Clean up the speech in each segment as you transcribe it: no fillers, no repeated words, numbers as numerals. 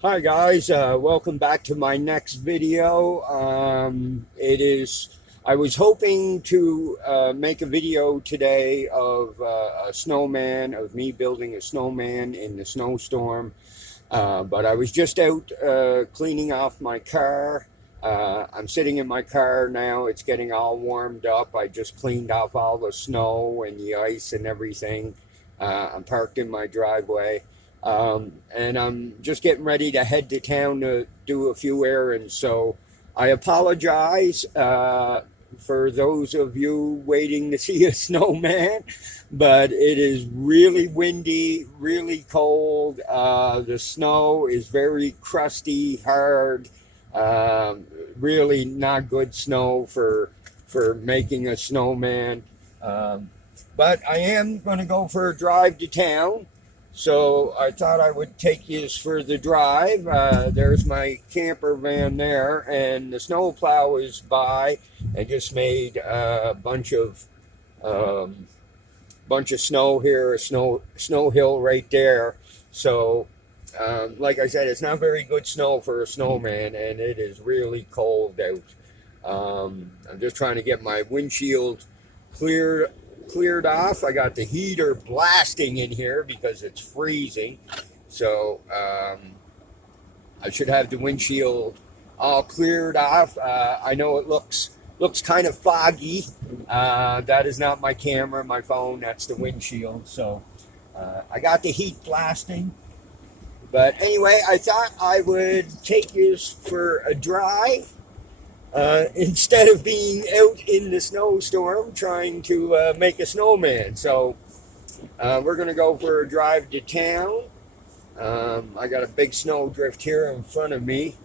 Hi guys, welcome back to my next video. I was hoping to make a video today of a snowman, of me building a snowman in the snowstorm. But I was just out cleaning off my car. I'm sitting in my car now. It's getting all warmed up. I just cleaned off all the snow and the ice and everything. I'm parked in my driveway. And I'm just getting ready to head to town to do a few errands. So I apologize for those of you waiting to see a snowman, but it is really windy, really cold. The snow is very crusty, hard. Um, really not good snow for making a snowman. Um, but I am going to go for a drive to town. So I thought I would take you for the drive. There's my camper van there, and the snowplow is by. I just made a um, bunch of snow here, a snow hill right there. So, like I said, it's not very good snow for a snowman, and it is really cold out. I'm just trying to get my windshield cleared cleared off. I got the heater blasting in here because it's freezing. So I should have the windshield all cleared off. I know it looks kind of foggy. That is not my camera, my phone. That's the windshield. So I got the heat blasting. But anyway, I thought I would take you for a drive instead of being out in the snowstorm trying to make a snowman. So we're going to go for a drive to town. I got a big snow drift here in front of me.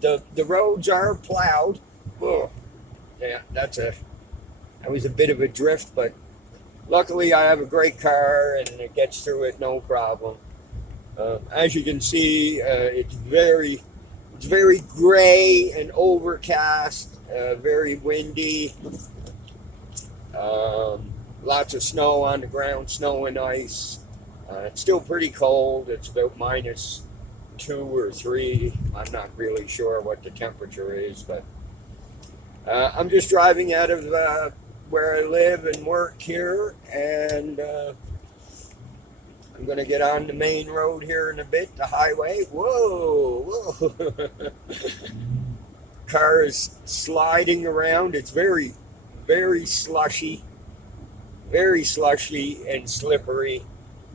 The roads are plowed. Whoa. Yeah, that was a bit of a drift, but luckily I have a great car and it gets through it no problem. As you can see, it's very gray and overcast, very windy. Lots of snow on the ground, snow and ice. It's still pretty cold. It's about -2 or 3. I'm not really sure what the temperature is, but I'm just driving out of where I live and work here, and I'm going to get on the main road here in a bit, the highway. Whoa, whoa. Car is sliding around. It's very slushy and slippery,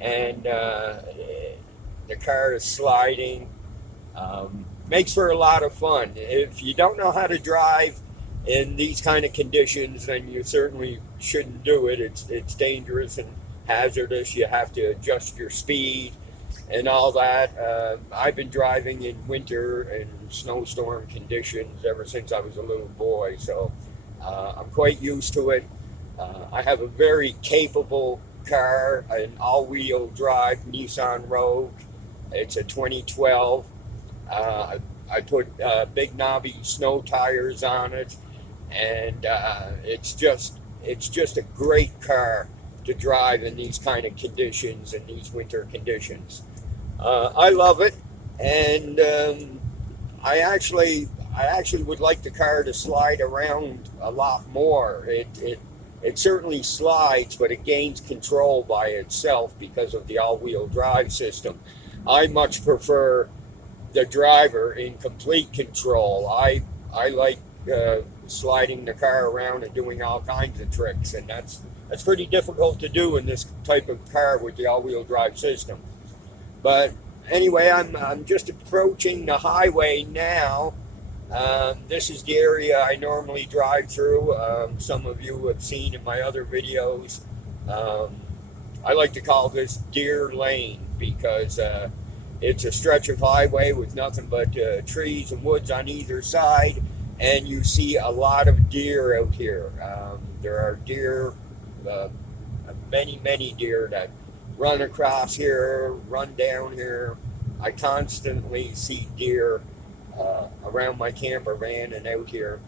and the car is sliding. Makes for a lot of fun. If you don't know how to drive in these kind of conditions, then you certainly shouldn't do it. It's dangerous and hazardous. You have to adjust your speed and all that. I've been driving in winter and snowstorm conditions ever since I was a little boy, so I'm quite used to it. I have a very capable car, an all-wheel drive Nissan Rogue. It's a 2012. I put big knobby snow tires on it, and it's just a great car to drive in these kind of conditions and these winter conditions. I love it, and I actually would like the car to slide around a lot more. It certainly slides, but it gains control by itself because of the all-wheel drive system. I much prefer the driver in complete control. I like sliding the car around and doing all kinds of tricks, and that's pretty difficult to do in this type of car with the all-wheel drive system. But anyway, I'm just approaching the highway now. This is the area I normally drive through. Some of you have seen in my other videos. Um, I like to call this Deer Lane because it's a stretch of highway with nothing but trees and woods on either side, and you see a lot of deer out here. There are deer, uh, many deer that run across here, run down here. I constantly see deer around my camper van and out here.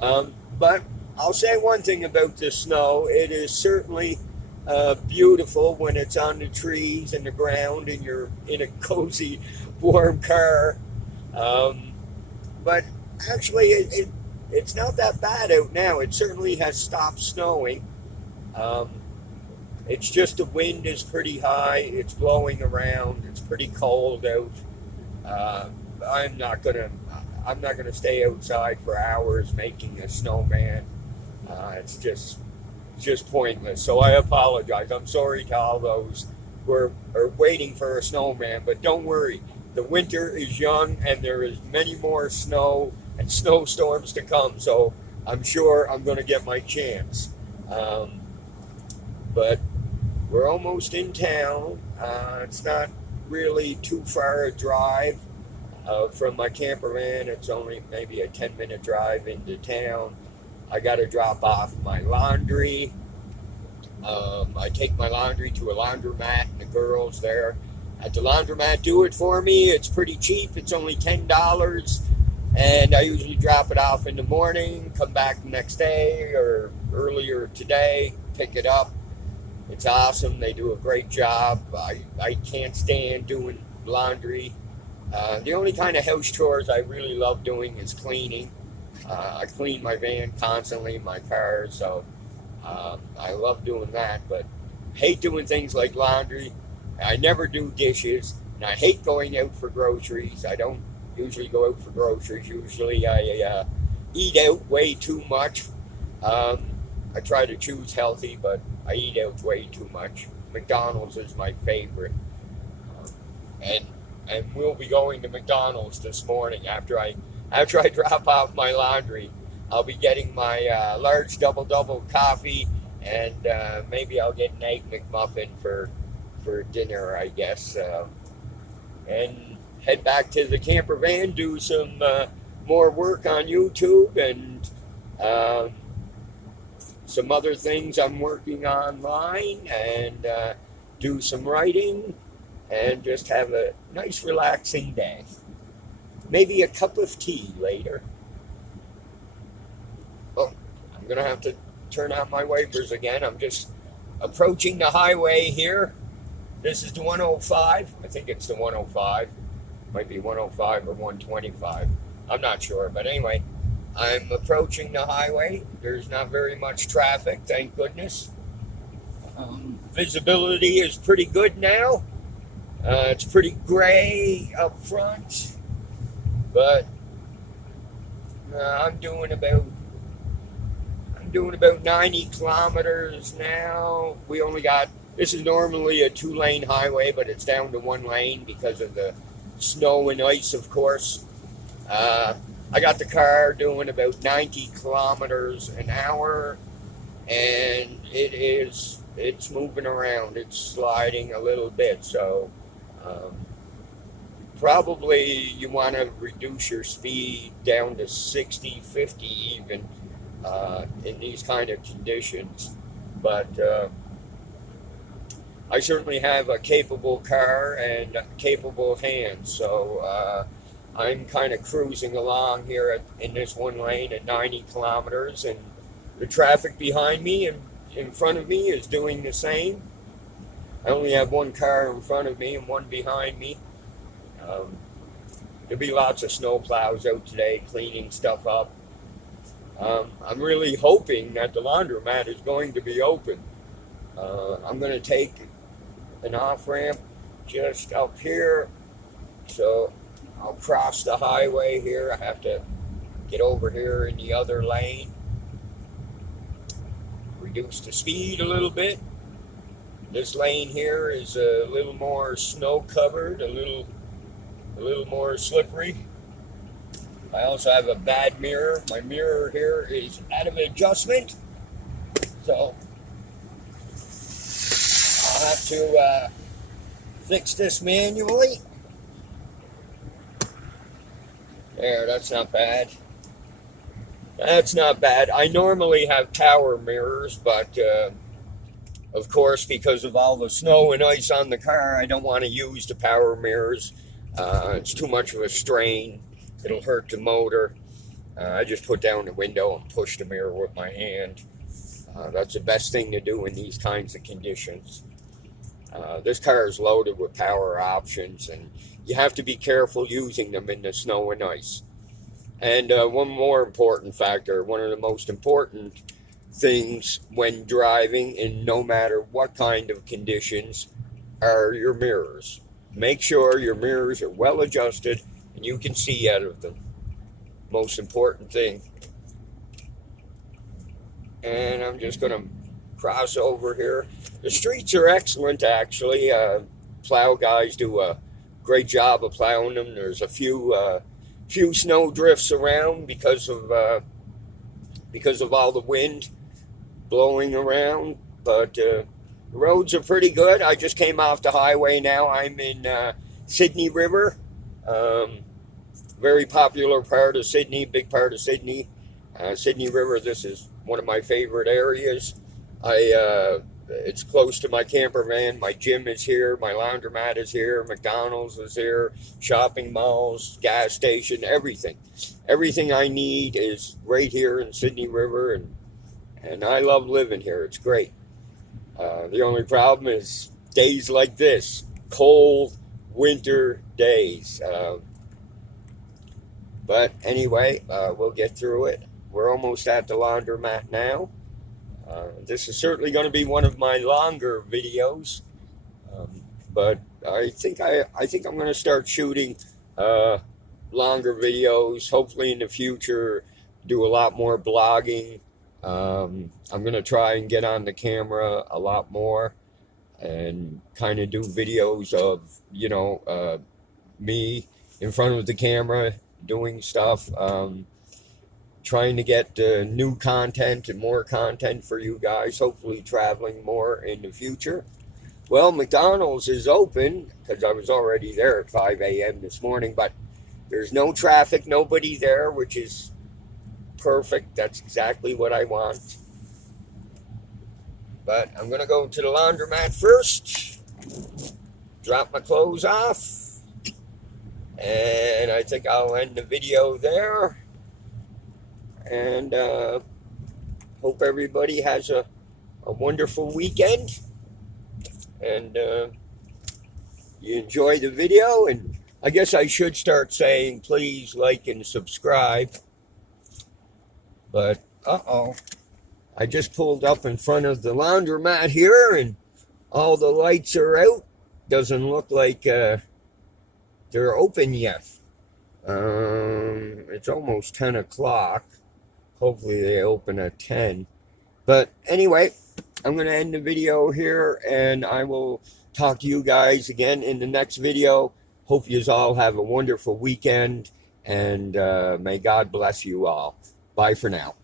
But I'll say one thing about the snow: it is certainly beautiful when it's on the trees and the ground and you're in a cozy, warm car. Um, but actually, it's not that bad out now. It certainly has stopped snowing. Um, it's just the wind is pretty high. It's blowing around. It's pretty cold out. Uh, I'm not gonna. I'm not gonna stay outside for hours making a snowman. It's just pointless. So I apologize. I'm sorry to all those who are waiting for a snowman, but don't worry. The winter is young, and there is many more snow and snowstorms to come. So I'm sure I'm going to get my chance. Um, but we're almost in town. It's not really too far a drive from my camper van. It's only maybe a 10-minute drive into town. I got to drop off my laundry. I take my laundry to a laundromat, and the girls there at the laundromat do it for me. It's pretty cheap. It's only $10, and I usually drop it off in the morning, come back the next day or earlier today, pick it up. It's awesome. They do a great job. I can't stand doing laundry. The only kind of house chores I really love doing is cleaning. I clean my van constantly, my car, so I love doing that, but hate doing things like laundry. I never do dishes, and I hate going out for groceries. I don't usually go out for groceries. Usually I eat out way too much. I try to choose healthy, but I eat out way too much. McDonald's is my favorite, um, and we'll be going to McDonald's this morning after I drop off my laundry. I'll be getting my large double coffee, and maybe I'll get an egg McMuffin for dinner, I guess, and head back to the camper van, do some more work on YouTube, and some other things I'm working online, and do some writing, and just have a nice relaxing day. Maybe a cup of tea later. Oh, I'm going to have to turn on my wipers again. I'm just approaching the highway here. This is the 105. I think it's the 105. Might be 105 or 125. I'm not sure. But anyway, I'm approaching the highway. There's not very much traffic, thank goodness. Visibility is pretty good now. It's pretty gray up front. But I'm doing about 90 kilometers now. This is normally a 2-lane highway, but it's down to 1 lane because of the snow and ice, of course. I got the car doing about 90 kilometers an hour, and it's moving around. It's sliding a little bit, so probably you want to reduce your speed down to 60, 50 even in these kind of conditions. But I certainly have a capable car and capable hands, so I'm kind of cruising along here in this 1 lane at 90 kilometers, and the traffic behind me and in front of me is doing the same. I only have 1 car in front of me and 1 behind me. There'll be lots of snow plows out today cleaning stuff up. I'm really hoping that the laundromat is going to be open. I'm going to take an off-ramp just up here, so I'll cross the highway here. I have to get over here in the other lane, reduce the speed a little bit. This lane here is a little more snow covered, a little more slippery. I also have a bad mirror. My mirror here is out of adjustment, so I'll have to fix this manually. There, that's not bad. That's not bad. I normally have power mirrors, but of course, because of all the snow and ice on the car, I don't want to use the power mirrors. It's too much of a strain. It'll hurt the motor. I just put down the window and push the mirror with my hand. That's the best thing to do in these kinds of conditions. This car is loaded with power options, and you have to be careful using them in the snow and ice. And one more important factor, one of the most important things when driving in no matter what kind of conditions, are your mirrors. Make sure your mirrors are well adjusted and you can see out of them. Most important thing. And I'm just going to cross over here. The streets are excellent, actually. Plow guys do a great job of plowing them. There's a few snow drifts around because of all the wind blowing around, but the roads are pretty good. I just came off the highway now. I'm in Sydney River, very popular part of Sydney, big part of Sydney. Sydney River, this is one of my favorite areas. It's close to my camper van. My gym is here. My laundromat is here. McDonald's is here. Shopping malls, gas station, everything. Everything I need is right here in Sydney River, and I love living here. It's great. The only problem is days like this, cold winter days. But anyway, we'll get through it. We're almost at the laundromat now. This is certainly going to be one of my longer videos, but I think I'm going to start shooting longer videos. Hopefully in the future, do a lot more blogging. I'm going to try and get on the camera a lot more and kind of do videos of me in front of the camera doing stuff. Trying to get new content and more content for you guys, hopefully traveling more in the future. Well, McDonald's is open because I was already there at 5 a.m. this morning, but there's no traffic, nobody there, which is perfect. That's exactly what I want. But I'm going to go to the laundromat first, drop my clothes off, and I think I'll end the video there. And hope everybody has a wonderful weekend, and you enjoy the video. And I guess I should start saying please like and subscribe, but I just pulled up in front of the laundromat here and all the lights are out. Doesn't look like they're open yet. It's almost 10 o'clock. Hopefully they open at 10. But anyway, I'm going to end the video here, and I will talk to you guys again in the next video. Hope you all have a wonderful weekend, and may God bless you all. Bye for now.